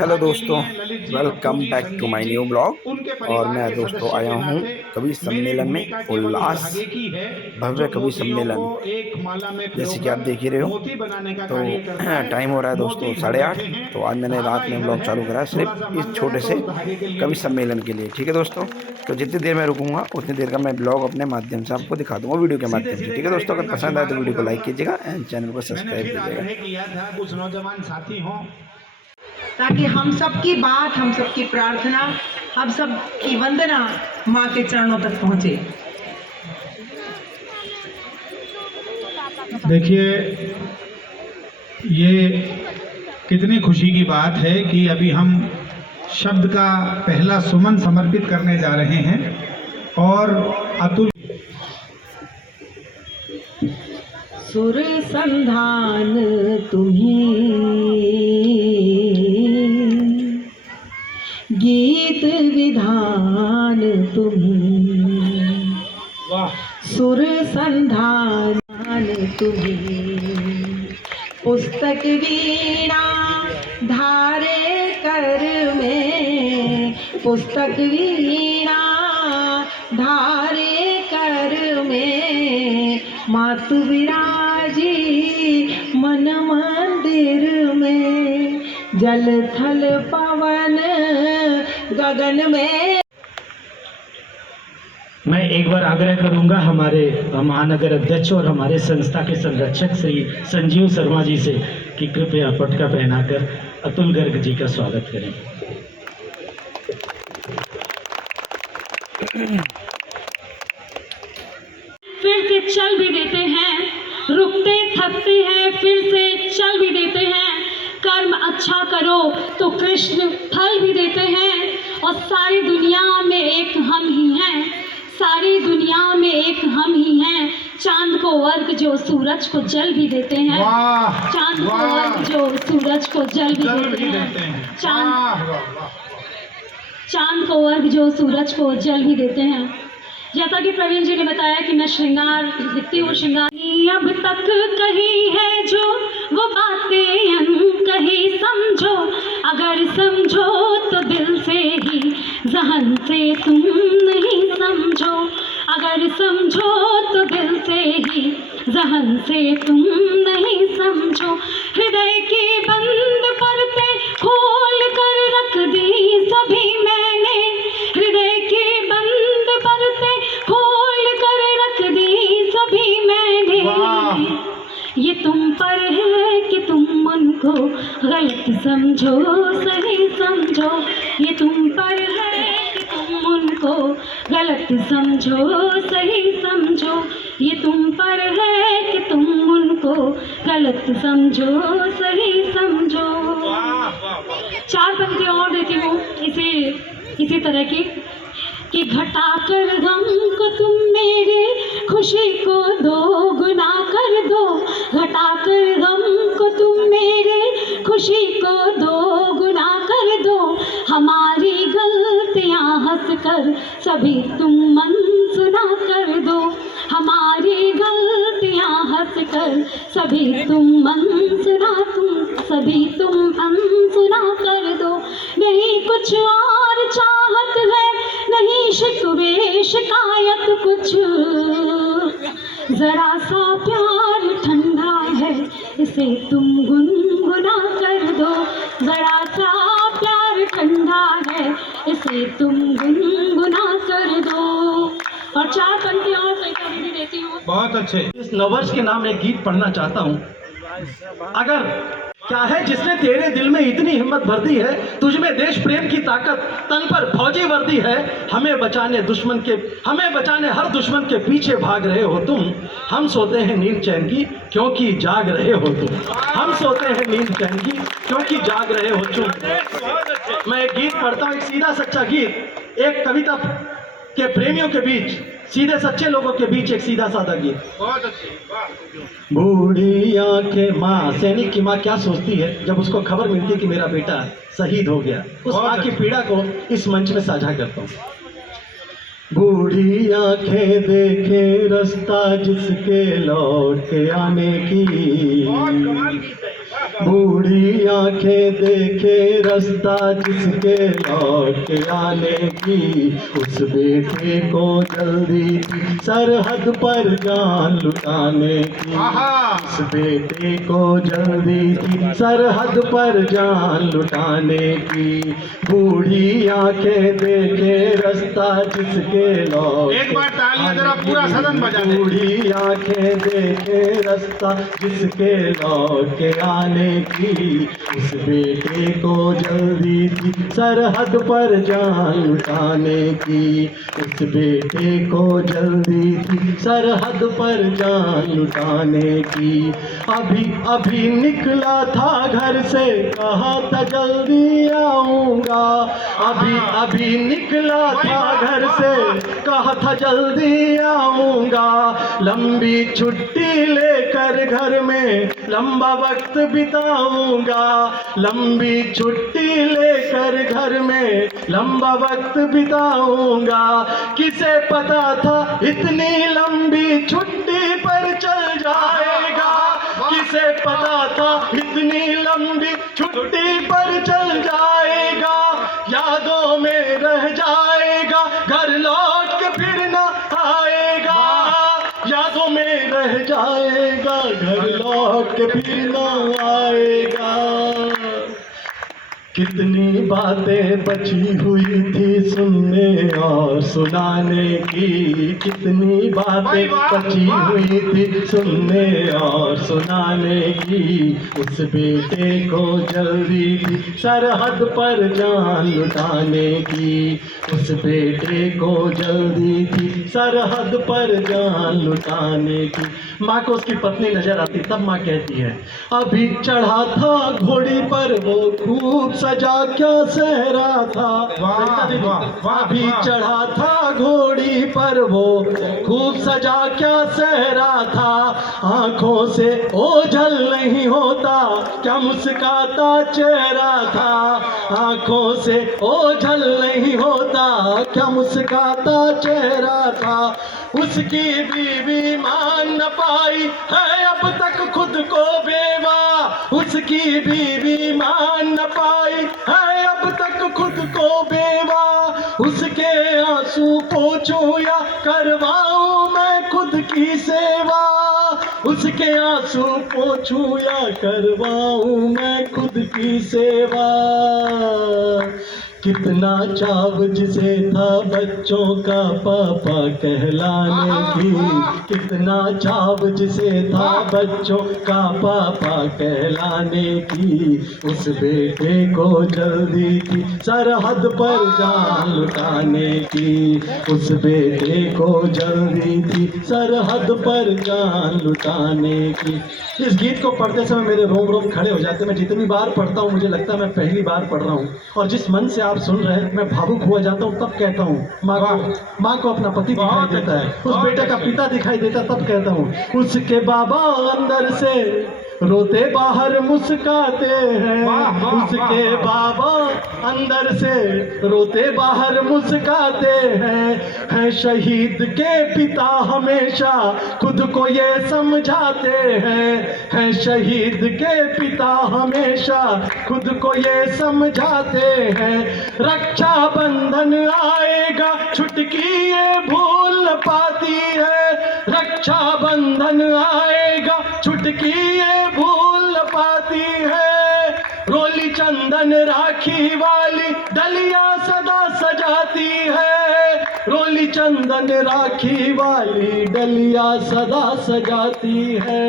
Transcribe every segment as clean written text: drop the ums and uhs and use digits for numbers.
Hello दोस्तों, welcome back to my new blog. और मैं दोस्तों आया हूँ कवि सम्मेलन में, उल्लास भव्य कवि सम्मेलन, जैसे कि आप देख ही रहे हो। तो टाइम हो रहा है दोस्तों 8:30। तो आज मैंने रात में ब्लॉग चालू करा सिर्फ इस छोटे से कवि सम्मेलन के लिए। ठीक है दोस्तों, तो जितनी देर मैं रुकूंगा उतनी देर का मैं ब्लॉग अपने माध्यम से आपको दिखा दूंगा, वीडियो के माध्यम से। ठीक है दोस्तों, अगर पसंद आए तो वीडियो को लाइक कीजिएगा एंड चैनल को सब्सक्राइब कीजिएगा। कुछ नौजवान साथी हों ताकि हम सबकी बात, हम सबकी प्रार्थना, हम सबकी वंदना माँ के चरणों तक पहुँचे। देखिए, ये कितनी खुशी की बात है कि अभी हम शब्द का पहला सुमन समर्पित करने जा रहे हैं। और अतुल सुर संधान तुम्हें, गीत विधान तुम्हें, सुर संधान तुम्हें, पुस्तक वीणा धारे कर में, पुस्तक वीणा धारे कर में, मातु विराजी मन मंदिर में, जल थल पवन गगन में। मैं एक बार आग्रह करूंगा हमारे महानगर अध्यक्ष और हमारे संस्था के संरक्षक श्री संजीव शर्मा जी से कि कृपया पटका पहनाकर अतुल गर्ग जी का स्वागत करें। फिर से चल भी देते हैं, रुकते थकते हैं, फिर से चल भी देते हैं। कर्म अच्छा करो तो कृष्ण फल भी देते हैं। और सारी दुनिया में एक हम ही हैं, सारी दुनिया में एक हम ही हैं। चांद को अर्घ जो सूरज को जल भी देते हैं, चांद को अर्घ जो सूरज को जल भी देते हैं, चांद को अर्घ जो सूरज को जल भी देते हैं। जैसा कि प्रवीण जी ने बताया कि मैं श्रृंगार लिखती हूँ, श्रृंगार अब तक कही है जो वो बातें अनकही समझो, अगर समझो तो दिल से ही, जहन से तुम नहीं समझो, अगर समझो तो दिल से ही, जहन से तुम नहीं समझो। हृदय की बंद परतें खोल कर रख दी सभी मैंने, हृदय की बंद परतें खोल कर रख दी सभी मैंने। ये तुम पर है कि तुम मन को गलत समझो, सही समझो। ये तुम पर है कि तुम मन को गलत समझो, सही समझो। ये तुम पर है कि तुम मन को गलत समझो, सही समझो। चार पंक्तियाँ और देती हूँ इसी तरह की कि घटाकर गम को तुम मेरे खुशी को दो गुना कर दो, घटाकर गम को तुम मेरे खुशी को दो गुना कर दो। हमारी गलतियाँ हंस कर सभी तुम मन सुना कर दो, हमारी गलतियाँ हंस कर सभी तुम मन सुना, सभी तुम मन सुना कर दो। नहीं कुछ और चाहत है, नहीं शिकवे शिकायत कुछ, जरा सा प्यार ठंडा है इसे तुम गुनगुना कर दो, जरा सा प्यार ठंडा है इसे तुम गुनगुना कर दो। और चार पंक्तियाँ और भी देती हूँ। बहुत अच्छे। इस नववर्ष के नाम एक गीत पढ़ना चाहता हूँ। अगर क्या है जिसने तेरे दिल में इतनी हिम्मत भर दी है, तुझ में देश प्रेम की ताकत तन पर फौजी वर्दी है। हमें बचाने हर दुश्मन के पीछे भाग रहे हो तुम। हम सोते हैं नींद चैन की क्योंकि जाग रहे हो तुम, हम सोते हैं नींद चैन की क्योंकि जाग रहे हो तुम। मैं एक गीत पढ़ता हूँ, एक सीधा सच्चा गीत, एक कविता के प्रेमियों के बीच, सीधे सच्चे लोगों के बीच एक सीधा साधा गीत। बहुत अच्छी। बूढ़ी आंखें माँ, सैनिक की माँ क्या सोचती है जब उसको खबर मिलती है कि मेरा बेटा शहीद हो गया। उस माँ की पीड़ा को इस मंच में साझा करता हूँ। बूढ़ी आंखें देखे रास्ता जिसके लौट के आने की, बूढ़ी आंखें देखे रास्ता जिसके लौट के आने की, उस बेटे को जल्दी थी सरहद पर जान लुटाने की। उस बेटे को जल्दी थी सरहद पर जान लुटाने की। बूढ़ी आंखें देखे रास्ता जिसके लौट, एक बार तालियां जरा पूरा सदन बजा दे। बूढ़ी आंखें देखे रास्ता जिसके लौट के आने की, उस बेटे को जल्दी थी सरहद पर जान लुटाने की। उस बेटे को जल्दी थी सरहद पर जान लुटाने की। अभी अभी निकला था घर से, कहा था जल्दी आऊंगा। अभी अभी निकला था घर से, कहा था जल्दी आऊंगा। लंबी छुट्टी लेकर घर में लंबा वक्त बिताऊंगा। लंबी छुट्टी लेकर घर में लंबा वक्त बिताऊंगा। किसे पता था इतनी लंबी छुट्टी पर चल जाएगा। किसे पता था इतनी लंबी छुट्टी पर चल जाएगा। यादों में रह जाएगा, घर लौट के फिर न आएगा। यादों में रह जाएगा, घर लौट के फिर न आएगा। कितनी बातें बची हुई थी सुनने और सुनाने की। कितनी बातें बची हुई थी सुनने और सुनाने की। उस बेटे को जल्दी थी सरहद पर जान लुटाने की। उस बेटे को जल्दी थी सरहद पर जान लुटाने की। माँ को उसकी पत्नी नजर आती, तब माँ कहती है, अभी चढ़ा था घोड़ी पर वो खूब सजा क्या सहरा था। अभी चढ़ा था घोड़ी पर वो खूब सजा क्या सहरा था। आंखों से ओझल नहीं होता, क्या मुस्काता चेहरा था। आंखों से ओझल नहीं होता, क्या मुस्काता चेहरा था। उसकी बीवी मान न पाई है अब तक खुद को बेवा। उसकी बीवी मान न पाई है अब तक खुद को बेवा। उसके आंसू पोंछूं या करवाऊं मैं खुद की सेवा। उसके आंसू पोंछूं या करवाऊं मैं खुद की सेवा। कितना चाव जिसे था बच्चों का पापा कहलाने की। कितना चाव जिसे था बच्चों का पापा कहलाने की। उस बेटे को जल्दी थी सरहद पर जान लुटाने की। उस बेटे को जल्दी थी सरहद पर जान लुटाने की। इस गीत को पढ़ते समय मेरे रोम रोम खड़े हो जाते। मैं जितनी बार पढ़ता हूँ मुझे लगता है मैं पहली बार पढ़ रहा हूँ। और जिस मन से आप सुन रहे हैं मैं भावुक हुआ जाता हूँ, तब कहता हूँ माँ को अपना पति दिखाई देता है, उस बेटे का पिता दिखाई देता, तब कहता हूँ उसके बाबा अंदर से रोते बाहर मुस्काते हैं। उसके बाबा अंदर से रोते बाहर मुस्काते हैं शहीद के पिता हमेशा खुद को ये समझाते हैं शहीद के पिता हमेशा खुद को ये समझाते हैं। रक्षा बंधन आएगा छुटकी ये भूल न पाती है। रक्षा बंधन आएगा छुटकी ये भूल न पाती है। रोली चंदन राखी वाली डलिया सदा सजाती है। रोली चंदन राखी वाली डलिया सदा सजाती है।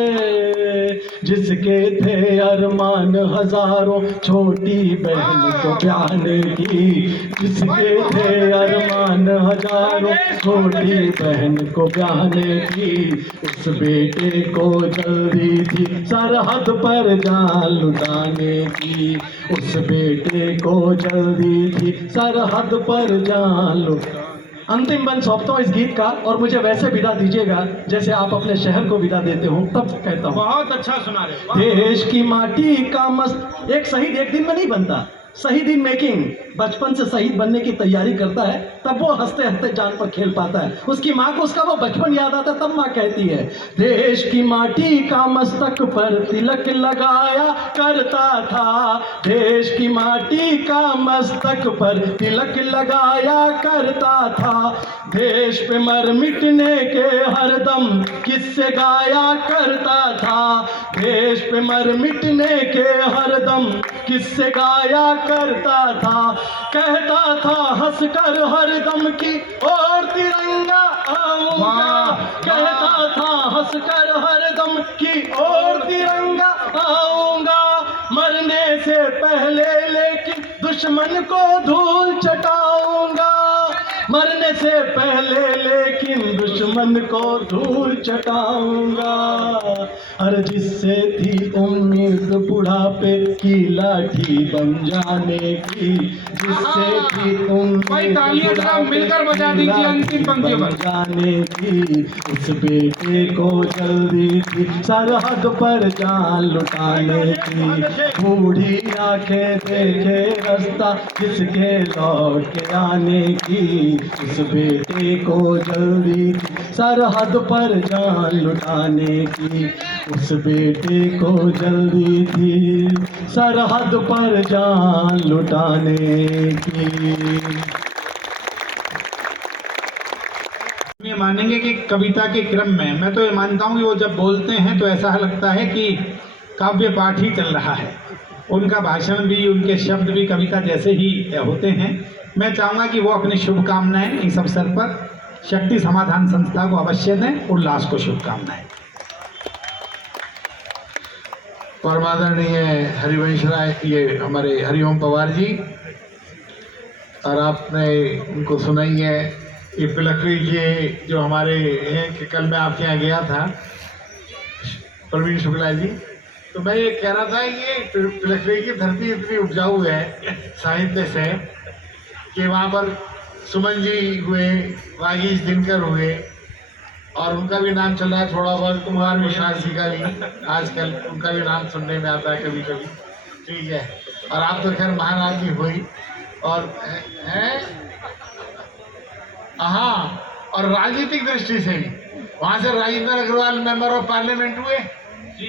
जिसके थे अरमान हजारों छोटी बहन को ब्याने की। जिसके थे अरमान हजारों छोटी बहन को ब्याने की। उस बेटे को जल्दी थी सरहद पर जान लुटाने की। उस बेटे को जल्दी थी सरहद पर जान लुटाने। अंतिम बंद सौंपता हूँ इस गीत का, और मुझे वैसे विदा दीजिएगा जैसे आप अपने शहर को विदा देते हो, तब कहता हूँ। बहुत अच्छा सुना रहे। देश की माटी का मस्त एक शहीद एक दिन में नहीं बनता। शहीदी मेकिंग, बचपन से शहीद बनने की तैयारी करता है, तब वो हंसते हंसते जान पर खेल पाता है। उसकी माँ को उसका वो बचपन याद आता है, तब माँ कहती है, देश की माटी का मस्तक पर तिलक लगाया करता था, देश की माटी का मस्तक पर तिलक लगाया करता था, देश पे मर मिटने के हरदम किस्से गाया करता था, देश पे मर मिटने के हरदम किस्से गाया करता था, कहता था हंसकर हरदम की और तिरंगा आऊंगा, कहता था हंसकर हरदम की और तिरंगा आऊंगा, मरने से पहले लेकिन दुश्मन को धूल चटाऊंगा, मरने से पहले लेकिन दुश्मन को धूल चटाऊंगा, अरे जिससे थी उम्मीद बुढ़ापे की लाठी बन जाने की, जिससे थी उम्मीद मिलकर बजा दीजिए अंतिम पंक्ति बन जाने की, उस बेटे को जल्दी थी सरहद पर जान लुटाने की, बूढ़ी आंखें देखे रास्ता जिसके लौट के आने की, उस बेटे को जल्दी थी सरहद पर जान लुटाने की, उस बेटे को जल्दी थी सरहद पर जान लुटाने की। ये मानेंगे कि कविता के क्रम में, मैं तो ये मानता हूँ कि वो जब बोलते हैं तो ऐसा लगता है कि काव्य पाठ ही चल रहा है, उनका भाषण भी, उनके शब्द भी कविता जैसे ही होते हैं। मैं चाहूँगा कि वो अपनी शुभकामनाएं इस अवसर पर शक्ति समाधान संस्था को अवश्य दें। उल्लास को शुभकामनाएं। परमादरणीय हरिवंश राय, ये हमारे हरिओम पवार जी, और आपने उनको सुनाई है ये पिलखड़ी जी जो हमारे हैं कि कल मैं आपके यहाँ गया था प्रवीण शुक्ला जी, तो मैं ये कह रहा था ये पिलखड़ी की धरती इतनी उपजाऊ है साहित्य से कि वहाँ पर सुमन जी हुए, वागीश दिनकर हुए, और उनका भी नाम चल रहा है थोड़ा बहुत, कुमार विशाल जी का भी आजकल उनका भी नाम सुनने में आता है कभी कभी, ठीक है। और आप तो खैर महान आदमी हुई, और हैं हाँ, और राजनीतिक दृष्टि से भी वहाँ से Rajendra Agrawal member of parliament हुए,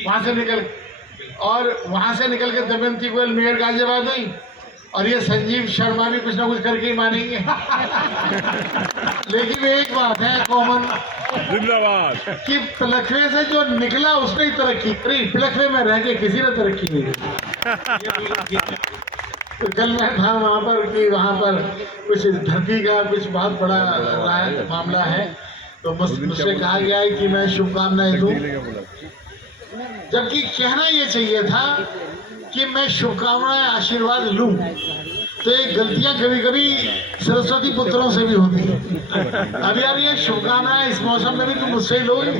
वहाँ से निकल, और वहाँ से निकल के दमयंती गोयल मेयर गाजियाबाद हुई, और ये संजीव शर्मा भी कुछ ना कुछ करके ही मानेंगे। लेकिन एक बात है कॉमन, जिंदाबाद, कि पिलखवे से जो निकला उसने ही तरक्की करी, पिलखवे में रह के किसी ने तरक्की नहीं करी। तो कल मैं था वहाँ पर कि वहाँ पर कुछ धरती का कुछ बहुत बड़ा मामला है, तो मुझसे कहा गया है कि मैं शुभकामनाएं दूं, जबकि कहना ये चाहिए था कि मैं शुभकामनाएं आशीर्वाद लूं। तो ये गलतियां कभी कभी सरस्वती पुत्रों से भी होती हैं। अब यार ये शुभकामनाएं इस मौसम में भी तुम मुझसे ही लोगे,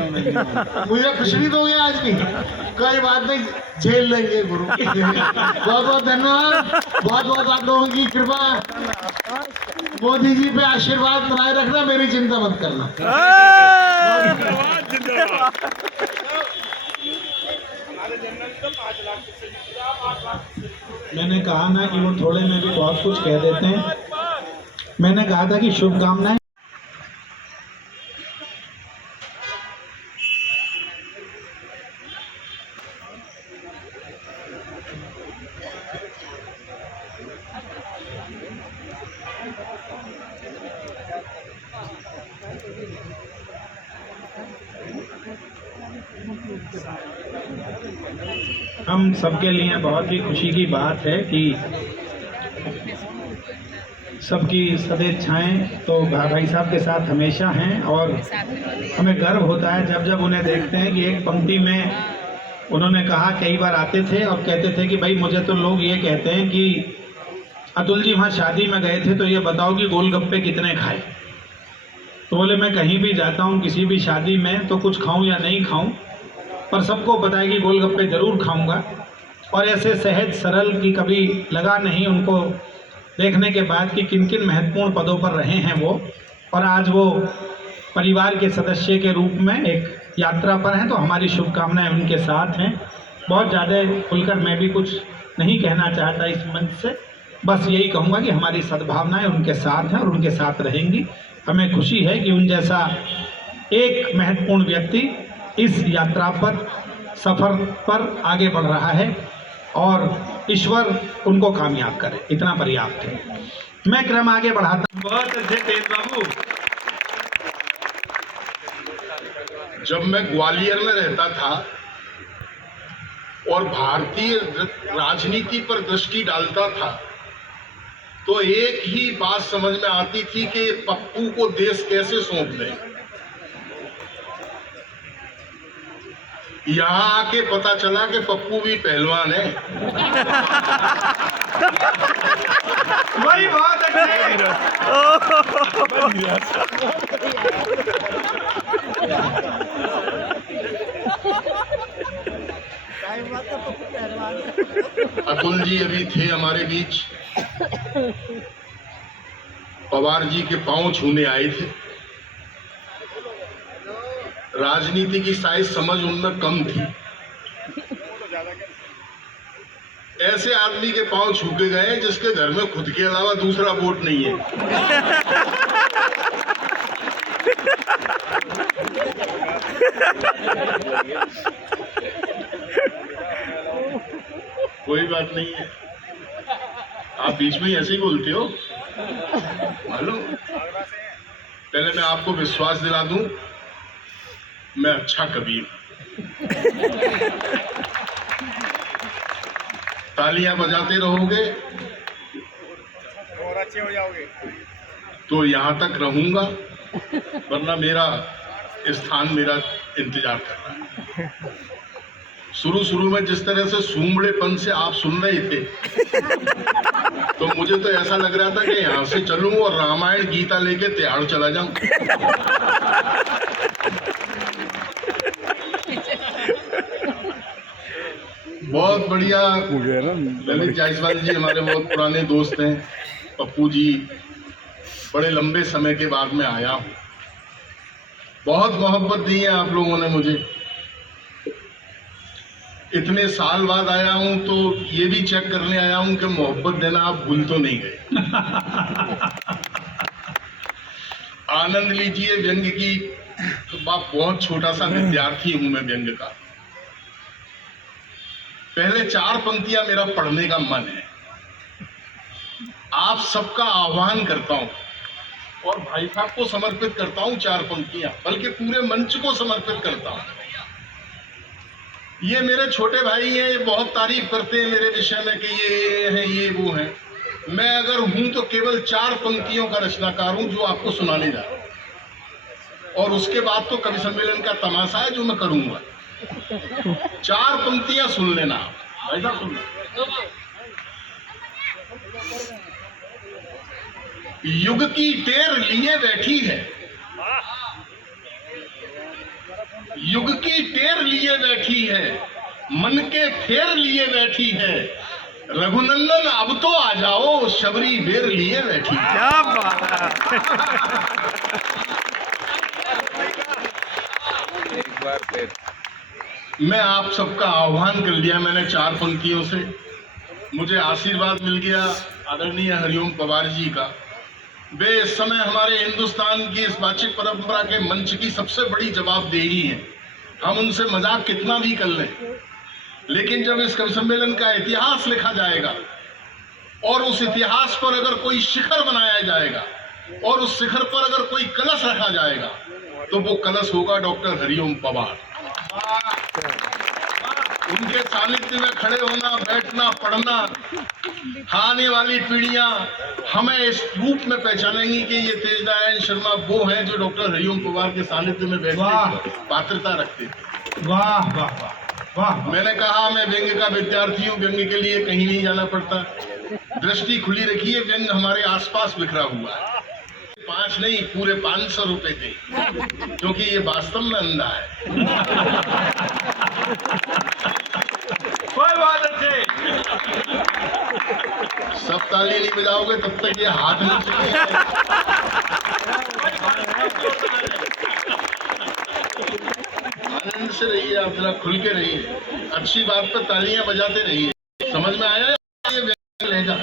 मुझे कुछ नहीं दोगे आज भी, कोई बात नहीं, झेल लेंगे गुरु। बहुत बहुत धन्यवाद, बहुत बहुत आप लोगों की कृपा, मोदी जी पे आशीर्वाद बनाए रखना, मेरी चिंता मत करना। मैंने कहा ना कि वो थोड़े में भी बहुत कुछ कह देते हैं। मैंने कहा था कि शुभकामनाएं। हम सबके लिए बहुत ही खुशी की बात है कि सबकी सदिच्छाएं तो भाई साहब के साथ हमेशा हैं, और हमें गर्व होता है जब जब उन्हें देखते हैं कि एक पंक्ति में उन्होंने कहा, कई बार आते थे और कहते थे कि भाई मुझे तो लोग ये कहते हैं कि अतुल जी वहाँ शादी में गए थे तो ये बताओ कि गोलगप्पे कितने खाए। तो बोले मैं कहीं भी जाता हूँ किसी भी शादी में तो कुछ खाऊं या नहीं खाऊं, पर सबको पता है कि गोलगप्पे ज़रूर खाऊंगा। और ऐसे सहज सरल की कभी लगा नहीं उनको देखने के बाद कि किन किन महत्वपूर्ण पदों पर रहे हैं वो, और आज वो परिवार के सदस्य के रूप में एक यात्रा पर हैं। तो हमारी शुभकामनाएं उनके साथ हैं। बहुत ज़्यादा खुलकर मैं भी कुछ नहीं कहना चाहता इस मंच से, बस यही कहूँगा कि हमारी सद्भावनाएं उनके साथ हैं और उनके साथ रहेंगी। हमें खुशी है कि उन जैसा एक महत्वपूर्ण व्यक्ति इस यात्रा पर सफर पर आगे बढ़ रहा है और ईश्वर उनको कामयाब करे, इतना पर्याप्त है। मैं क्रम आगे बढ़ाता हूं। बहुत अच्छे तेज बाबू। जब मैं ग्वालियर में रहता था और भारतीय राजनीति पर दृष्टि डालता था तो एक ही बात समझ में आती थी कि पप्पू को देश कैसे सौंप दें। यहां आके पता चला कि पप्पू भी पहलवान है। वही बहुत अच्छे। अतुल जी अभी थे हमारे बीच, पवार जी के पांव छूने आए थे। राजनीति की साइज समझ उनमें कम थी। ऐसे आदमी के पांव छू के गए जिसके घर में खुद के अलावा दूसरा वोट नहीं है। कोई बात नहीं है, आप बीच में ऐसे ही बोलते हो मालूम। पहले मैं आपको विश्वास दिला दूं, मैं अच्छा कवि हूं। तालियां बजाते रहोगे और अच्छे हो जाओगे तो यहां तक रहूंगा, वरना मेरा स्थान मेरा इंतजार कर रहा है। शुरू में जिस तरह से सूंबड़ेपन से आप सुन रहे थे तो मुझे तो ऐसा लग रहा था कि यहां से चलूं और रामायण गीता लेके तिहाड़ चला जाऊं। बहुत बढ़िया। ललित जायसवाल जी हमारे बहुत पुराने दोस्त हैं। पप्पू जी बड़े लंबे समय के बाद में आया हूं, बहुत मोहब्बत दी है आप लोगों ने मुझे। इतने साल बाद आया हूं तो ये भी चेक करने आया हूं कि मोहब्बत देना आप भूल तो नहीं गए। आनंद लीजिए व्यंग की। तो बहुत छोटा सा विद्यार्थी हूं मैं व्यंग का। पहले 4 पंक्तियां मेरा पढ़ने का मन है। आप सबका आह्वान करता हूं और भाई साहब को समर्पित करता हूं 4 पंक्तियां, बल्कि पूरे मंच को समर्पित करता हूं। ये मेरे छोटे भाई हैं, ये बहुत तारीफ करते हैं मेरे विषय में कि ये है ये वो है। मैं अगर हूं तो केवल 4 पंक्तियों का रचनाकार हूं जो आपको सुनाने जा रहा हूं, और उसके बाद तो कवि सम्मेलन का तमाशा है जो मैं करूंगा। 4 पंक्तियां सुन लेना आप, ऐसा सुनना। युग की टेर लिए बैठी है, युग की टेर लिए बैठी है, मन के फेर लिए बैठी है। रघुनंदन अब तो आ जाओ, शबरी बेर लिए बैठी है। क्या बात है। एक बार फिर मैं आप सबका आह्वान कर लिया मैंने 4 पंक्तियों से। मुझे आशीर्वाद मिल गया आदरणीय हरिओम पवार जी का। वे इस समय हमारे हिंदुस्तान की इस वाचिक परंपरा के मंच की सबसे बड़ी जवाबदेही है। हम उनसे मजाक कितना भी कर लें, लेकिन जब इस कवि सम्मेलन का इतिहास लिखा जाएगा और उस इतिहास पर अगर कोई शिखर बनाया जाएगा और उस शिखर पर अगर कोई कलश रखा जाएगा तो वो कलश होगा डॉक्टर हरिओम पवार। उनके सानिध्य में खड़े होना, बैठना, पढ़ना, आने वाली पीढ़ियां हमें इस रूप में पहचानेंगी कि ये तेजनारायण शर्मा वो हैं जो डॉक्टर हरिओम पवार के सानिध्य में बैठने की पात्रता रखते थे। वाह वाह वाह वाह। मैंने कहा मैं व्यंग का विद्यार्थी हूँ, व्यंग के लिए कहीं नहीं जाना पड़ता। दृष्टि खुली रखिए, व्यंग हमारे आसपास बिखरा हुआ है। 5 नहीं पूरे 500 रुपए थे, क्योंकि ये वास्तव में अंधा है। कोई बात अच्छे। सब ताली नहीं बजाओगे तब तक ये हाथ नहीं चलेगा। आनंद से रहिए, आप जरा खुल के रहिए, अच्छी बात पर तालियां बजाते रहिए। समझ में आया ये लहजा?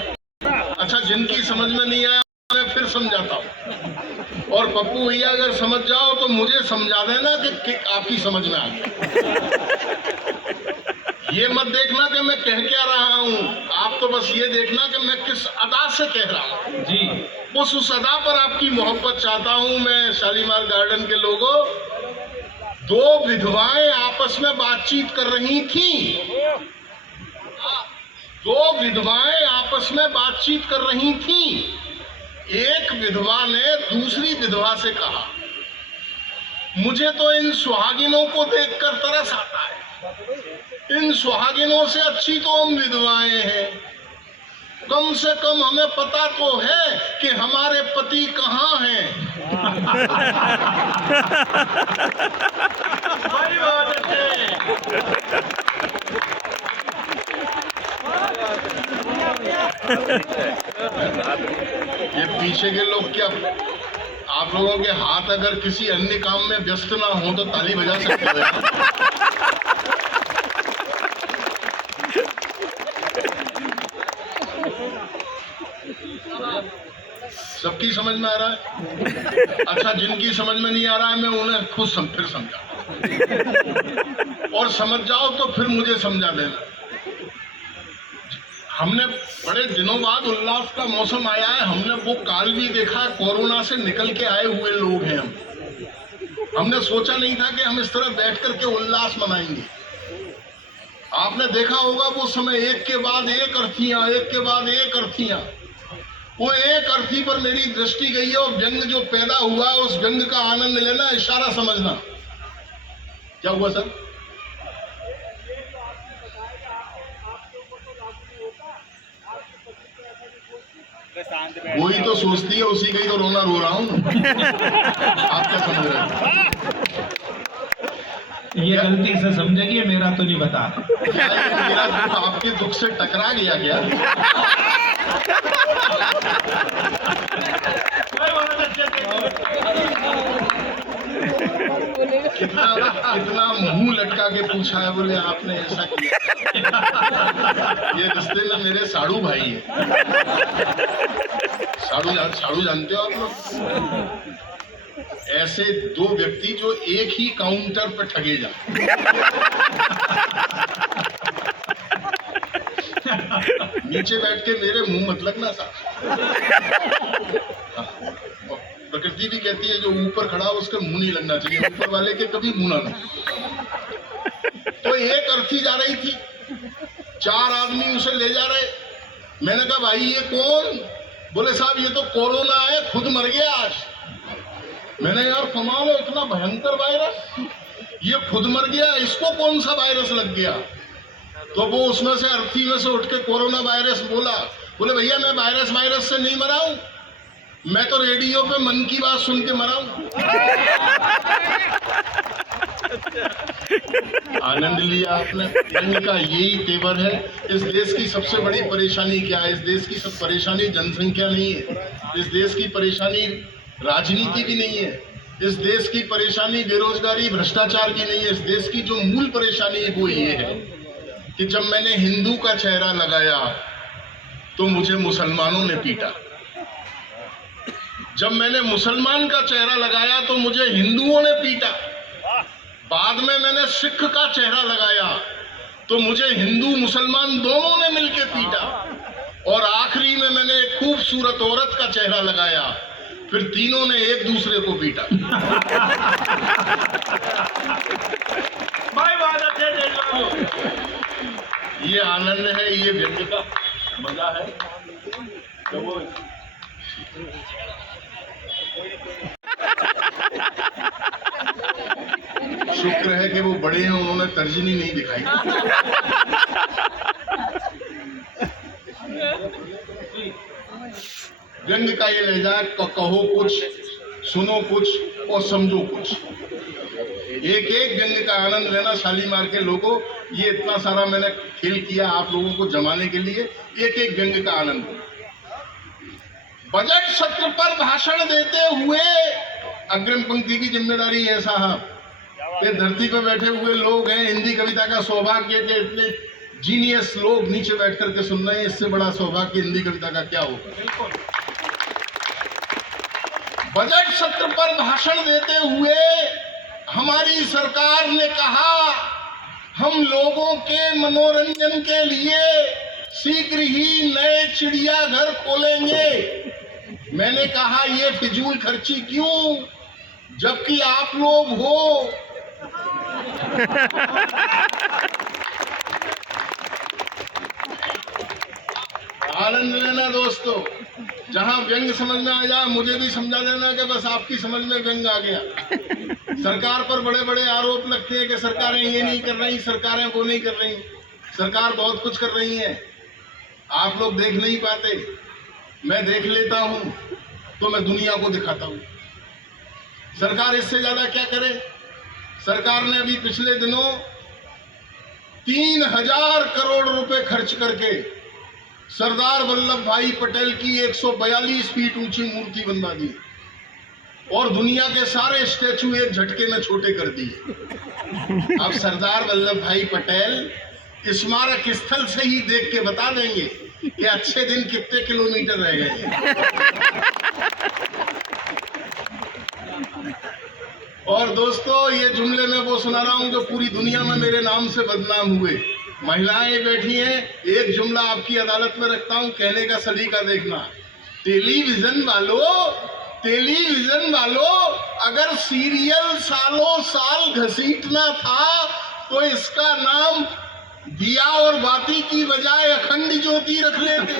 समझ में नहीं आया मैं फिर समझाता हूँ, और पप्पू भैया अगर समझ जाओ तो मुझे समझा देना कि आपकी समझ में आ गया। ये मत देखना कि मैं कह क्या रहा हूँ, आप तो बस ये देखना कि मैं किस अदा से कह रहा हूँ जी। बस उस अदा पर आपकी मोहब्बत चाहता हूँ मैं। शालीमार गार्डन के लोगों, दो विधवाएं आपस में बातचीत कर रही थीं। दो विधवाएं आपस में बातचीत कर रही थीं। एक विधवा ने दूसरी विधवा से कहा, मुझे तो इन सुहागिनों को देखकर तरस आता है। इन सुहागिनों से अच्छी तो हम विधवाएं हैं। कम से कम हमें पता तो है कि हमारे पति कहाँ हैं। ये पीछे के लोग क्या, आप लोगों के हाथ अगर किसी अन्य काम में व्यस्त ना हो तो ताली बजा सकते हैं। सबकी समझ में आ रहा है? अच्छा, जिनकी समझ में नहीं आ रहा है मैं उन्हें खुद फिर समझा, और समझ जाओ तो फिर मुझे समझा देना। हमने बड़े दिनों बाद उल्लास का मौसम आया है, हमने वो काल भी देखा, कोरोना से निकल के आए हुए लोग हैं हम। हमने सोचा नहीं था कि हम इस तरह बैठ करके उल्लास मनाएंगे। आपने देखा होगा वो समय एक के बाद एक अर्थियां, एक के बाद एक अर्थियां। वो एक अर्थी पर मेरी दृष्टि गई है, और व्यंग जो पैदा हुआ उस व्यंग का आनंद लेना, इशारा समझना। क्या हुआ सर? वही तो सोचती है, उसी का ही तो रोना रो रहा हूँ। आप क्या समझ रहे हैं? ये गलती से समझेगी, मेरा तो नहीं बता। क्या मेरा दुख आपके दुख से टकरा गया क्या? कितना मुंह लटका के पूछा है, बोले आपने ऐसा किया। ये रिश्ते में मेरे साड़ू भाई है। साड़ू जानते हो आप लोग? ऐसे दो व्यक्ति जो एक ही काउंटर पर ठगे जाते। नीचे बैठ के मेरे मुंह मत लगना सा। प्रकृति भी कहती है जो ऊपर खड़ा हो उसके मुंह नहीं लगना चाहिए, ऊपर वाले के कभी मुंह ना लगे। तो एक अर्थी जा रही थी, 4 आदमी उसे ले जा रहे। मैंने कहा भाई ये कौन? बोले साहब ये तो कोरोना है, खुद मर गया आज। मैंने यार कमाल है, इतना भयंकर वायरस, ये खुद मर गया, इसको कौन सा वायरस लग गया? तो वो उसमें से अर्थी में से उठ के कोरोना वायरस बोला। बोले भैया मैं वायरस से नहीं मरा हूं, मैं तो रेडियो पे मन की बात सुन के मरा हूं। आनंद लिया आपने। का यही तेवर है। इस देश की सबसे बड़ी परेशानी क्या है? इस देश की सब परेशानी जनसंख्या नहीं है, इस देश की परेशानी राजनीति भी नहीं है, इस देश की परेशानी बेरोजगारी भ्रष्टाचार की नहीं है। इस देश की जो मूल परेशानी है वो ये है कि जब मैंने हिंदू का चेहरा लगाया तो मुझे मुसलमानों ने पीटा, जब मैंने मुसलमान का चेहरा लगाया तो मुझे हिंदुओं ने पीटा, बाद में मैंने सिख का चेहरा लगाया तो मुझे हिंदू मुसलमान दोनों ने मिलकर पीटा, और आखिरी में मैंने एक खूबसूरत औरत का चेहरा लगाया, फिर तीनों ने एक दूसरे को पीटा। ये आनंद है, ये व्यक्ति का मजा है। तो वो शुक्र है कि वो बड़े हैं, उन्होंने तर्जनी नहीं दिखाई। व्यंग का ये लहजा, कहो कुछ, सुनो कुछ और समझो कुछ। एक एक व्यंग का आनंद लेना शालीमार के लोगों। ये इतना सारा मैंने खेल किया आप लोगों को जमाने के लिए, एक एक व्यंग का आनंद। बजट सत्र पर भाषण देते हुए अग्रिम पंक्ति की जिम्मेदारी है साहब। ये धरती पर बैठे हुए लोग हैं, हिंदी कविता का सौभाग्य के इतने जीनियस लोग नीचे बैठ करके सुन रहे हैं। इससे बड़ा सौभाग्य हिंदी कविता का क्या होगा। बजट सत्र पर भाषण देते हुए हमारी सरकार ने कहा हम लोगों के मनोरंजन के लिए शीघ्र ही नए चिड़ियाघर खोलेंगे। मैंने कहा ये फिजूल खर्ची क्यों, जबकि आप लोग हो। आनंद लेना दोस्तों, जहां व्यंग समझ में आ जाए मुझे भी समझा देना कि बस आपकी समझ में व्यंग आ गया। सरकार पर बड़े बड़े आरोप लगते हैं कि सरकारें ये नहीं कर रही, सरकारें वो नहीं कर रही। सरकार बहुत कुछ कर रही है, आप लोग देख नहीं पाते। मैं देख लेता हूं तो मैं दुनिया को दिखाता हूं। सरकार इससे ज्यादा क्या करे। सरकार ने अभी पिछले दिनों 3000 करोड़ रुपए खर्च करके सरदार वल्लभ भाई पटेल की 142 फीट ऊंची मूर्ति बनवा दी और दुनिया के सारे स्टैचू एक झटके में छोटे कर दिए। अब सरदार वल्लभ भाई पटेल स्मारक स्थल से ही देख के बता देंगे कि अच्छे दिन कितने किलोमीटर रह गए। और दोस्तों, ये जुमले में वो सुना रहा हूं जो पूरी दुनिया में मेरे नाम से बदनाम हुए। महिलाएं बैठी हैं, एक जुमला आपकी अदालत में रखता हूं, कहने का सलीका देखना। टेलीविजन वालों, अगर सीरियल सालों साल घसीटना था तो इसका नाम दिया और बाती की बजाय अखंड ज्योति रख लेते।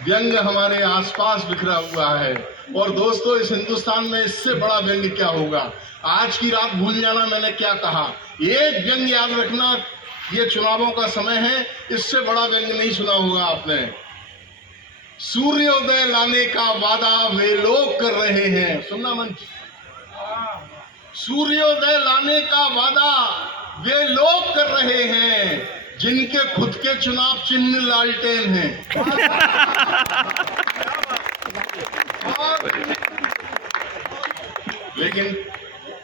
व्यंग हमारे आसपास बिखरा हुआ है और दोस्तों, इस हिंदुस्तान में इससे बड़ा व्यंग क्या होगा। आज की रात भूल जाना मैंने क्या कहा, एक व्यंग याद रखना, ये चुनावों का समय है, इससे बड़ा व्यंग नहीं सुना होगा आपने। सूर्योदय लाने का वादा वे लोग कर रहे हैं, सुनना मंच। सूर्योदय लाने का वादा वे लोग कर रहे हैं जिनके खुद के चुनाव चिन्ह लालटेन हैं। लेकिन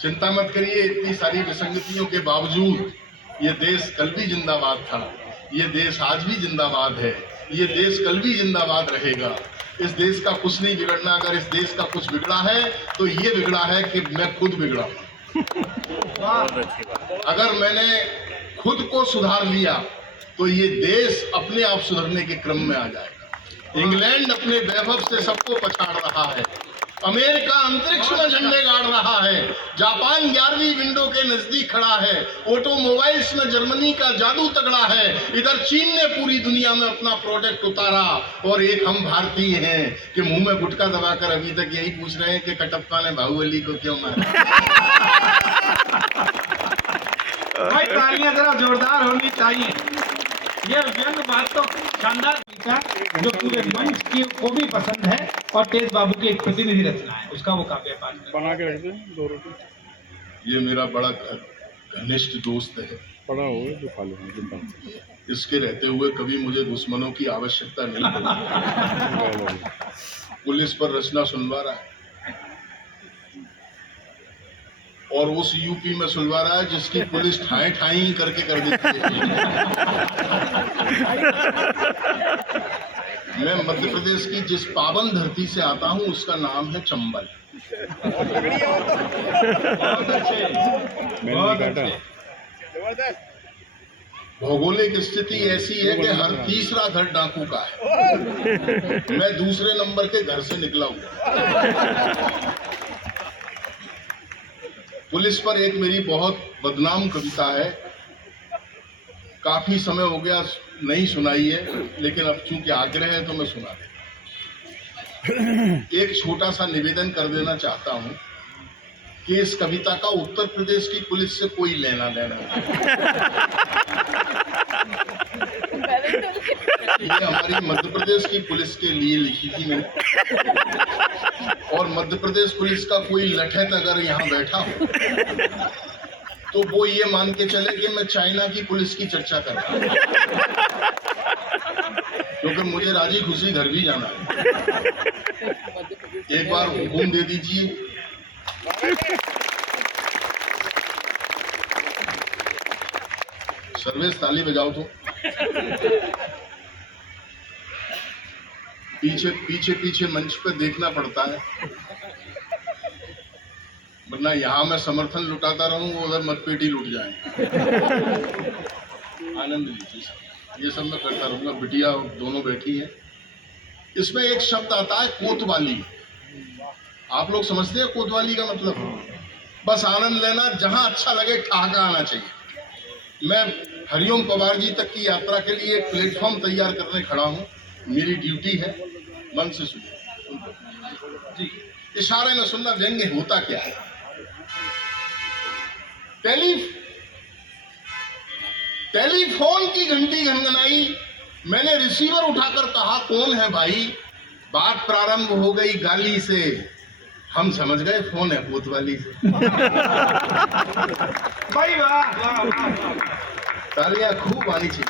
चिंता मत करिए, इतनी सारी विसंगतियों के बावजूद ये देश कल भी जिंदाबाद था, ये देश आज भी जिंदाबाद है, ये देश कल भी जिंदाबाद रहेगा। इस देश का कुछ नहीं बिगड़ना। अगर इस देश का कुछ बिगड़ा है तो ये बिगड़ा है कि मैं खुद बिगड़ा। अगर मैंने खुद को सुधार लिया तो ये देश अपने आप सुधरने के क्रम में आ जाएगा। इंग्लैंड अपने वैभव से सबको पछाड़ रहा है, अमेरिका अंतरिक्ष में झंडे गाड़ रहा है, जापान 11वीं विंडो के नजदीक खड़ा है, ऑटोमोबाइल्स में जर्मनी का जादू तगड़ा है, इधर चीन ने पूरी दुनिया में अपना प्रोडक्ट उतारा और एक हम भारतीय हैं कि मुंह में गुटखा दबाकर अभी तक यही पूछ रहे हैं कि कटप्पा ने बाहुबली को क्यों मारा। भाई तालियां जरा जोरदार होनी चाहिए। ये व्यंग बात तो शानदार विचार जो पूरे मंच की को भी पसंद है और तेज बाबू की एक प्रतिनिधि रचना है, उसका वो काव्य पाठ बना के रख दे दो रोटी। ये मेरा बड़ा घनिष्ठ दोस्त है, पड़ा हुआ जो खा लो। इसके रहते हुए कभी मुझे दुश्मनों की आवश्यकता नहीं पड़ी। पुलिस पर रचना सुनवा रहा है और उस यूपी में सुलवा रहा है जिसकी पुलिस ठाई ठाई करके कर देती है। मैं मध्य प्रदेश की जिस पावन धरती से आता हूं उसका नाम है चंबल। भौगोलिक स्थिति ऐसी है कि हर तीसरा घर डाकू का है। मैं दूसरे नंबर के घर से निकला हूं। पुलिस पर एक मेरी बहुत बदनाम कविता है, काफी समय हो गया नहीं सुनाई है, लेकिन अब चूंकि आग्रह है तो मैं सुना देता। एक छोटा सा निवेदन कर देना चाहता हूं कि इस कविता का उत्तर प्रदेश की पुलिस से कोई लेना देना नहीं। ये हमारी मध्य प्रदेश की पुलिस के लिए लिखी थी मैंने। और मध्य प्रदेश पुलिस का कोई लठैत अगर यहाँ बैठा हो तो वो ये मान के चले कि मैं चाइना की पुलिस की चर्चा कर रहा हूँ, क्योंकि मुझे राजी खुशी घर भी जाना है। एक बार हुकुम दे दीजिए। सर्वेश ताली बजाओ तो। पीछे मंच पे देखना पड़ता है, वरना यहाँ मैं समर्थन लुटाता रहूं, वो उधर मतपेटी लुट जाए। आनंद लीजिए, ये सब मैं करता रहूंगा। बिटिया दोनों बैठी हैं। इसमें एक शब्द आता है कोतवाली। आप लोग समझते हैं कोतवाली का मतलब? बस आनंद लेना, जहां अच्छा लगे ठहाका आना चाहिए। मैं हरिओम पवार जी तक की यात्रा के लिए एक प्लेटफॉर्म तैयार करने खड़ा हूं। मेरी ड्यूटी है, मन से सुनो जी, इशारे में सुनना। व्यंग्य होता क्या है? टेलीफोन की घंटी घनघनाई, मैंने रिसीवर उठाकर कहा कौन है भाई, बात प्रारंभ हो गई गाली से, हम समझ गए फोन है कोतवाली से। भाई वाह, तालियां खूब आनी चाहिए।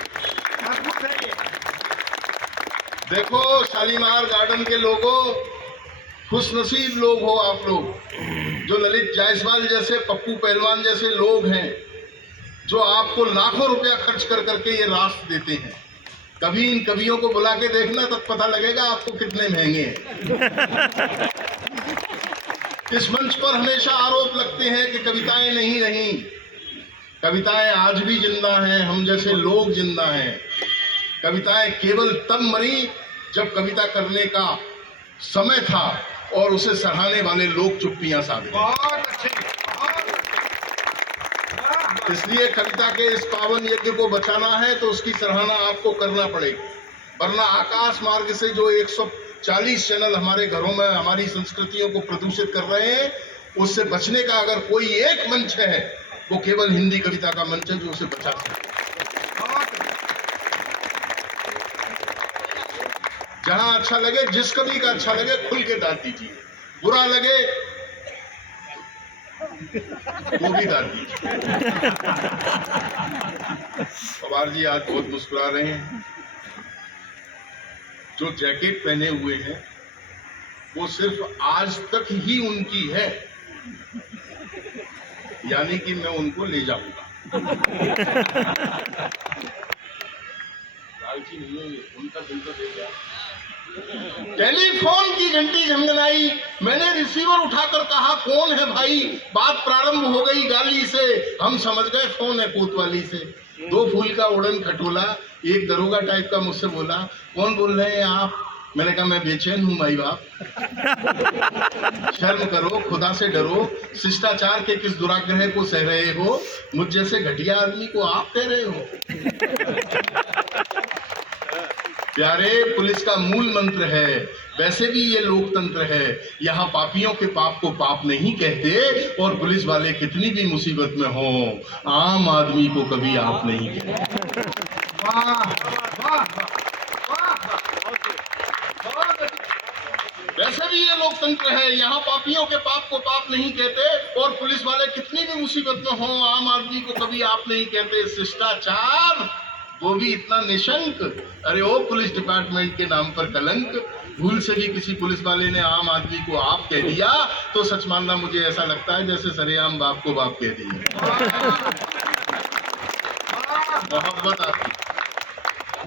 देखो शालीमार गार्डन के लोगों, खुशनसीब लोग हो आप लोग, जो ललित जायसवाल जैसे, पप्पू पहलवान जैसे लोग हैं, जो आपको लाखों रुपया खर्च कर करके ये रास्ते देते हैं। कभी इन कवियों को बुला के देखना, तब पता लगेगा आपको कितने महंगे हैं। इस मंच पर हमेशा आरोप लगते हैं कि कविताएं नहीं रहीं। कविताएं आज भी जिंदा हैं, हम जैसे लोग जिंदा हैं। कविताएं केवल तब मरी जब कविता करने का समय था और उसे सराहने वाले लोग चुप्पियां साधे। बहुत अच्छे। इसलिए कविता के इस पावन यज्ञ को बचाना है तो उसकी सराहना आपको करना पड़ेगी, वरना आकाश मार्ग से जो 140 चैनल हमारे घरों में हमारी संस्कृतियों को प्रदूषित कर रहे हैं, उससे बचने का अगर कोई एक मंच है, वो केवल हिंदी कविता का मंच है जो उसे बचा सकता है। जहां अच्छा लगे, जिस कवि का अच्छा लगे, खुल के दाद दीजिए। बुरा लगे वो भी दाद दीजिए। पवार जी आज बहुत मुस्कुरा रहे हैं। जो जैकेट पहने हुए हैं वो सिर्फ आज तक ही उनकी है, यानी कि मैं उनको ले जाऊंगा। लालची नहीं है, उनका दिल तो दे गया। टेलीफोन की घंटी झंझनाई, मैंने रिसीवर उठाकर कहा कौन है भाई, बात प्रारंभ हो गई गाली से, हम समझ गए फोन है कोतवाली से। 2 फूल का उड़न खटोला, एक दरोगा टाइप का मुझसे बोला कौन बोल रहे हैं आप? मैंने कहा मैं बेचैन हूं भाई बाप। शर्म करो, खुदा से डरो, शिष्टाचार के किस दुराग्रह को सह रहे हो? मुझ जैसे घटिया आदमी को आप कह रहे हो? प्यारे, पुलिस का मूल मंत्र है, वैसे भी ये लोकतंत्र है। यहाँ पापियों के पाप को पाप नहीं कहते, और पुलिस वाले कितनी भी मुसीबत में हो, आम आदमी को कभी आप नहीं कहते। वाह वाह वाह। वैसे भी ये लोकतंत्र है, यहाँ पापियों के पाप को पाप नहीं कहते, और पुलिस वाले कितनी भी मुसीबत में हो, आम आदमी को कभी आप नहीं कहते। शिष्टाचार, वो भी इतना निशंक। अरे ओ पुलिस डिपार्टमेंट के नाम पर कलंक। भूल से भी किसी पुलिस वाले ने आम आदमी को आप कह दिया तो सच मानना मुझे ऐसा लगता है जैसे सरेआम बाप को बाप कह दिया। मोहब्बत आती।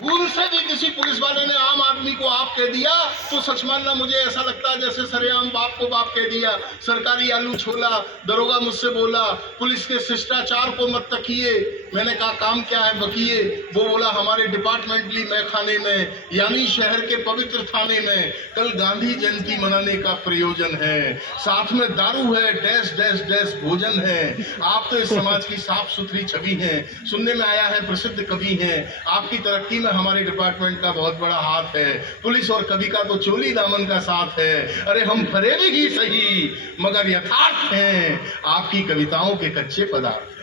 भूल से भी किसी पुलिस वाले ने आम आदमी को आप कह दिया तो सच मानना मुझे ऐसा लगता है जैसे सरेआम बाप को बाप कह दिया। सरकारी आलू छोला, दरोगा मुझसे बोला पुलिस के शिष्टाचार को मत तकिए। मैंने कहा काम क्या है बकिए। वो बोला हमारे डिपार्टमेंटली मैखाने में, यानी शहर के पवित्र थाने में कल गांधी जयंती मनाने का प्रयोजन है। साथ में दारू है, डैश डैश डैश भोजन है। आप तो इस समाज की साफ सुथरी छवि हैं। सुनने में आया है प्रसिद्ध कवि हैं। आपकी तरक्की में हमारे डिपार्टमेंट का बहुत बड़ा हाथ है। पुलिस और कवि का तो चोली दामन का साथ है। अरे हम फरेबी ही सही मगर यथार्थ हैं, आपकी कविताओं के कच्चे पदार्थ।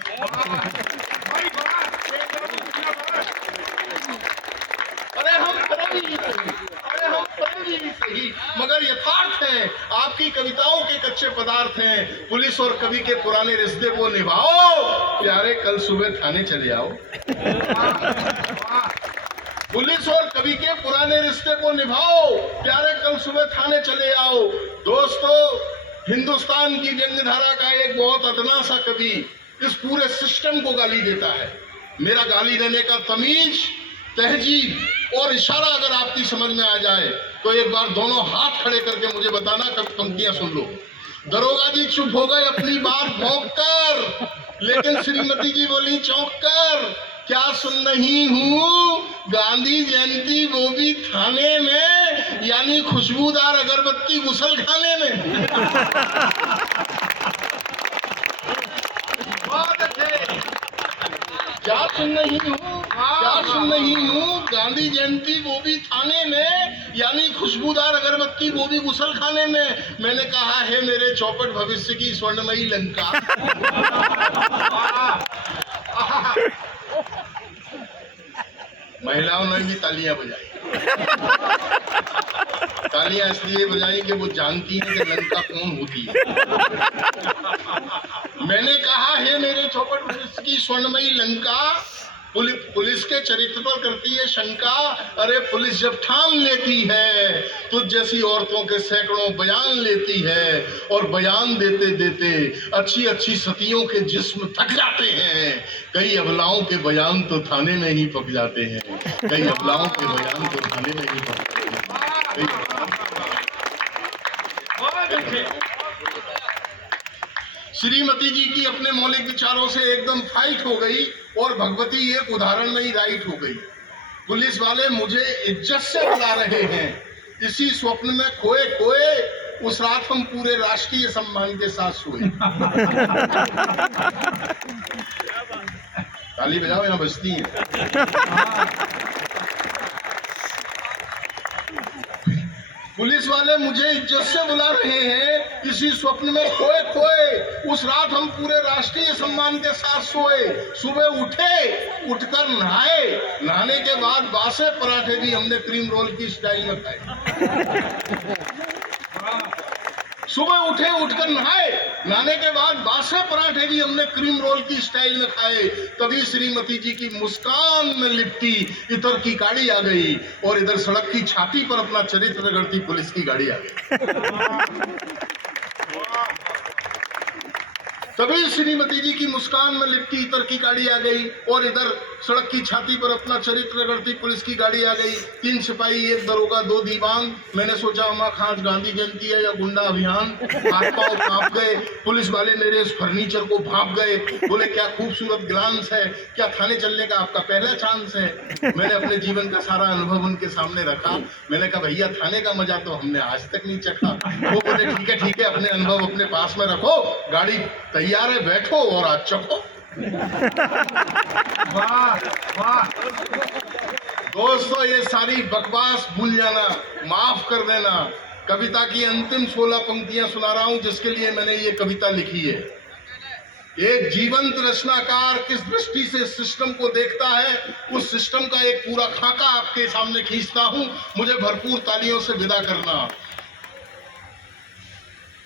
अरे हम फरेबी ही सही मगर यथार्थ हैं, आपकी कविताओं के कच्चे पदार्थ हैं। पुलिस और कवि के पुराने रिश्ते को निभाओ प्यारे, कल सुबह थाने चले आओ। पुलिस और कवि के पुराने रिश्ते को निभाओ प्यारे, कल सुबह थाने चले आओ। दोस्तों, हिंदुस्तान की व्यंग्यधारा का एक बहुत अदना सा कवि इस पूरे सिस्टम को गाली देता है। मेरा गाली देने का तमीज, तहजीब और इशारा अगर आपकी समझ में आ जाए तो एक बार दोनों हाथ खड़े करके मुझे बताना, कब पंक्तियां सुन लो। दरोगा जी चुप हो गए अपनी बात भोंक कर, लेकिन श्रीमती जी बोली चौंक कर, क्या सुन रही हूँ, गांधी जयंती वो भी थाने में, यानी खुशबूदार अगरबत्ती गुसल खाने में। बहुत अच्छे। क्या सुन रही हूँ, क्या सुन रही हूँ, गांधी जयंती वो भी थाने में, यानी खुशबूदार अगरबत्ती वो भी गुसल खाने में। मैंने कहा है मेरे चौपट भविष्य की स्वर्णमयी लंका। महिलाओं ने भी तालियां बजाई। तालियां इसलिए बजाई कि वो जानती हैं कि लंका कौन होती है। मैंने कहा है मेरे चौपट भविष्य की स्वर्णमयी लंका, पुलिस के चरित्र पर करती है शंका। अरे पुलिस जब ठान लेती है तो जैसी औरतों के सैकड़ों बयान लेती है, और बयान देते देते अच्छी अच्छी सतियों के जिस्म थक जाते हैं। कई अबलाओं के बयान तो थाने में ही पक जाते हैं, कई अबलाओं के बयान तो थाने में ही पक जाते हैं। श्रीमती जी की अपने मौलिक विचारों से एकदम फाइट हो गई, और भगवती एक उदाहरण में ही राइट हो गई। पुलिस वाले मुझे इज्जत से बुला रहे हैं, इसी स्वप्न में खोए खोए उस रात हम पूरे राष्ट्रीय सम्मान के साथ सोए। ताली बजाओ, यहाँ बजती है। पुलिस वाले मुझे इज्जत से बुला रहे हैं, इसी स्वप्न में खोए खोए उस रात हम पूरे राष्ट्रीय सम्मान के साथ सोए। सुबह उठे, उठकर नहाए, नहाने के बाद बासे पराठे भी हमने क्रीम रोल की स्टाइल में खाए। सुबह उठे, उठकर नहाए, नहाने के बाद बासे पराठे भी हमने क्रीम रोल की स्टाइल में खाए। तभी श्रीमती जी की मुस्कान में लिपटी इतर की गाड़ी आ गई, और इधर सड़क की छाती पर अपना चरित्र रगड़ती पुलिस की गाड़ी आ गई। तभी श्रीमती जी की मुस्कान में लिपटी इतर की गाड़ी आ गई, और इधर सड़क की छाती पर अपना चरित्र रगड़ती पुलिस की गाड़ी आ गई। 3 सिपाही, 1 दरोगा, 2 दीवान। मैंने सोचा अम्मा खास गांधी जयंती है या गुंडा अभियान। हाथ पांव कांप गए। पुलिस वाले मेरे इस फर्नीचर को भाप गए, बोले क्या खूबसूरत ग्लांस है, क्या थाने चलने का आपका पहला चांस है। मैंने अपने जीवन का सारा अनुभव उनके सामने रखा। मैंने कहा भैया थाने का मजा तो हमने आज तक नहीं चखा। वो बोले ठीक है, अपने अनुभव अपने पास में रखो, गाड़ी तैयार है, बैठो और आज चखो। वाह वाह दोस्तों, ये सारी बकवास भूल जाना, माफ कर देना। कविता की अंतिम 16 पंक्तियां सुना रहा हूं, जिसके लिए मैंने ये कविता लिखी है। एक जीवंत रचनाकार किस दृष्टि से सिस्टम को देखता है, उस सिस्टम का एक पूरा खाका आपके सामने खींचता हूं। मुझे भरपूर तालियों से विदा करना।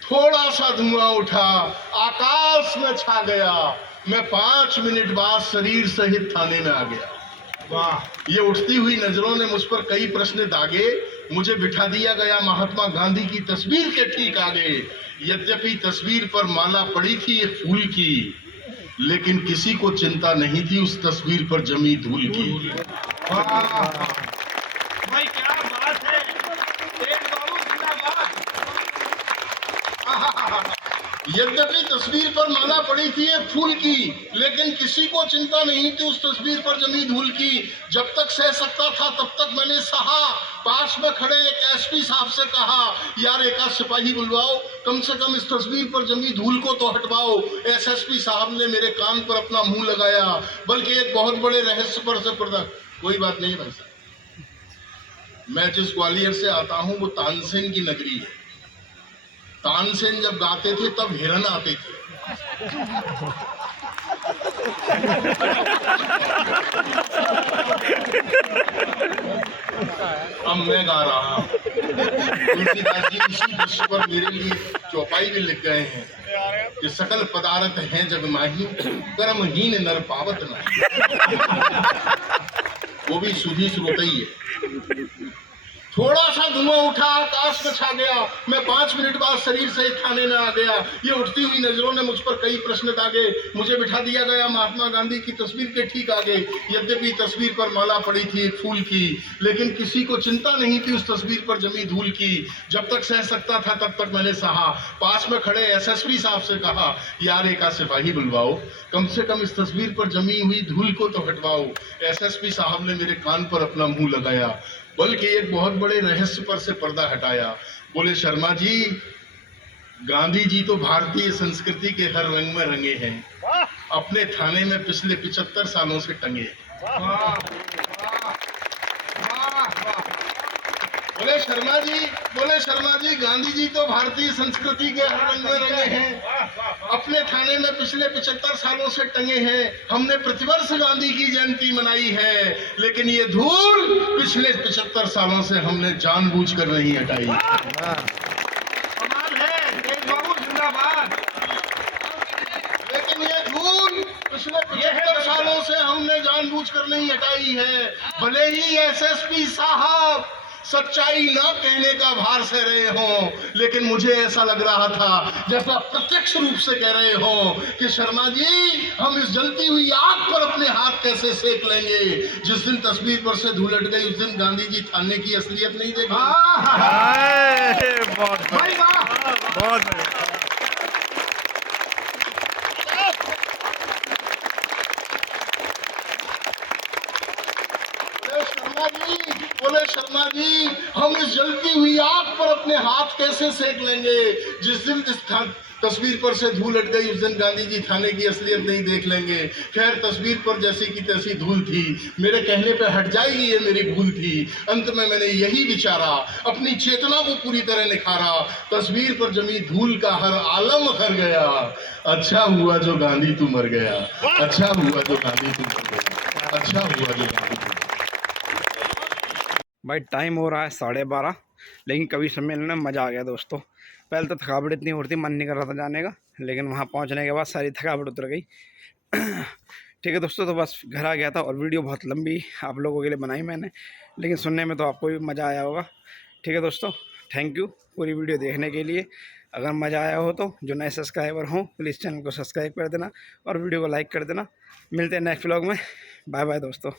थोड़ा सा धुआं उठा, आकाश में छा गया, मैं 5 मिनट बाद शरीर सहित थाने में आ गया। वाह, ये उठती हुई नजरों ने मुझ पर कई प्रश्न दागे। मुझे बिठा दिया गया महात्मा गांधी की तस्वीर के ठीक आगे। यद्यपि तस्वीर पर माला पड़ी थी एक फूल की, लेकिन किसी को चिंता नहीं थी उस तस्वीर पर जमी धूल की। भाई क्या बात है, एक बाबू जिंदाबाद। यद्यपि तस्वीर पर माला पड़ी थी एक फूल की, लेकिन किसी को चिंता नहीं थी उस तस्वीर पर जमी धूल की। जब तक सह सकता था तब तक मैंने सहा। पास में खड़े एक एसपी साहब से कहा, यार एक आध सिपाही बुलवाओ, कम से कम इस तस्वीर पर जमी धूल को तो हटवाओ। एसएसपी साहब ने मेरे कान पर अपना मुंह लगाया, बल्कि एक बहुत बड़े रहस्य पर से पर्दा। कोई बात नहीं भाई साहब, मैं जिस ग्वालियर से आता हूँ वो तानसेन की नगरी है। तानसेन जब गाते थे तब हिरन आते थे। अब मैं गा रहा हूं। तुलसीदास जी इसी विषय पर मेरे लिए चौपाई भी लिख गए हैं कि सकल पदार्थ हैं जग माही, कर्महीन नर पावत नहीं। वो भी सुधी श्रोता ही है। थोड़ा सा धुआं उठा, आकाश में छा गया। मैं 5 मिनट बाद शरीर सहित थाने में आ गया। ये उठती हुई नजरों ने मुझ पर कई प्रश्न दागे। मुझे बिठा दिया गया महात्मा गांधी की तस्वीर के ठीक आगे। यद्यपि तस्वीर पर माला पड़ी थी एक फूल की, लेकिन किसी को चिंता नहीं थी उस तस्वीर पर जमी धूल की। जब तक सह सकता था तब तक मैंने सहा। पास में खड़े एसएसपी साहब से कहा, यार एक आध सिपाही बुलवाओ, कम से कम इस तस्वीर पर जमी हुई धूल को तो हटवाओ। एसएसपी साहब ने मेरे कान पर अपना मुंह लगाया, बल्कि एक बहुत बड़े रहस्य पर से पर्दा हटाया। बोले, शर्मा जी, गांधी जी तो भारतीय संस्कृति के हर रंग में रंगे हैं, अपने थाने में पिछले 75 सालों से टंगे। बोले शर्मा जी, गांधी जी तो भारतीय संस्कृति के हर रंग में रंगे हैं, अपने थाने में पिछले 75 सालों से टंगे हैं। हमने प्रतिवर्ष गांधी की जयंती मनाई है, लेकिन ये धूल पिछले 75 सालों से हमने जानबूझकर नहीं हटाई। कमाल है, देशबाबू जिंदाबाद। लेकिन ये धूल पिछले 75 सालों से हमने जानबूझकर नहीं हटाई है। भले ही एसएसपी साहब सच्चाई ना कहने का भार सह रहे हो, लेकिन मुझे ऐसा लग रहा था जैसा प्रत्यक्ष रूप से कह रहे हो कि शर्मा जी, हम इस जलती हुई आग पर अपने हाथ कैसे सेक लेंगे। जिस दिन तस्वीर पर से धूल हट गई उस दिन गांधी जी थाने की असलियत नहीं देखेंगे। बहुत बोले, शर्मा जी, हम इस जलती हुई आग पर अपने हाथ कैसे सेक लेंगे। जिस दिन इस तस्वीर पर से धूल हट गई उस दिन गांधी जी थाने की असलियत नहीं देख लेंगे। खैर, तस्वीर पर जैसी की तैसी धूल थी, मेरे कहने पे हट जाएगी ये मेरी भूल थी। अंत में मैंने यही विचारा, अपनी चेतना को पूरी तरह निखारा। तस्वीर पर जमी धूल का हर आलम हर गया। अच्छा हुआ जो गांधी तू मर गया, अच्छा हुआ जो गांधी तू मर गया, अच्छा हुआ जो गांधी तू। भाई टाइम हो रहा है 12:30, लेकिन कवि सम्मेलन में मज़ा आ गया दोस्तों। पहले तो थकावट इतनी हो रही थी, मन नहीं कर रहा था जाने का, लेकिन वहाँ पहुँचने के बाद सारी थकावट उतर गई। ठीक है दोस्तों, तो बस घर आ गया था और वीडियो बहुत लंबी आप लोगों के लिए बनाई मैंने, लेकिन सुनने में तो आपको भी मज़ा आया होगा। ठीक है दोस्तों, थैंक यू पूरी वीडियो देखने के लिए। अगर मज़ा आया हो तो जो नए सब्सक्राइबर हों प्लीज़ चैनल को सब्सक्राइब कर देना और वीडियो को लाइक कर देना। मिलते हैं नेक्स्ट व्लॉग में। बाय बाय दोस्तों।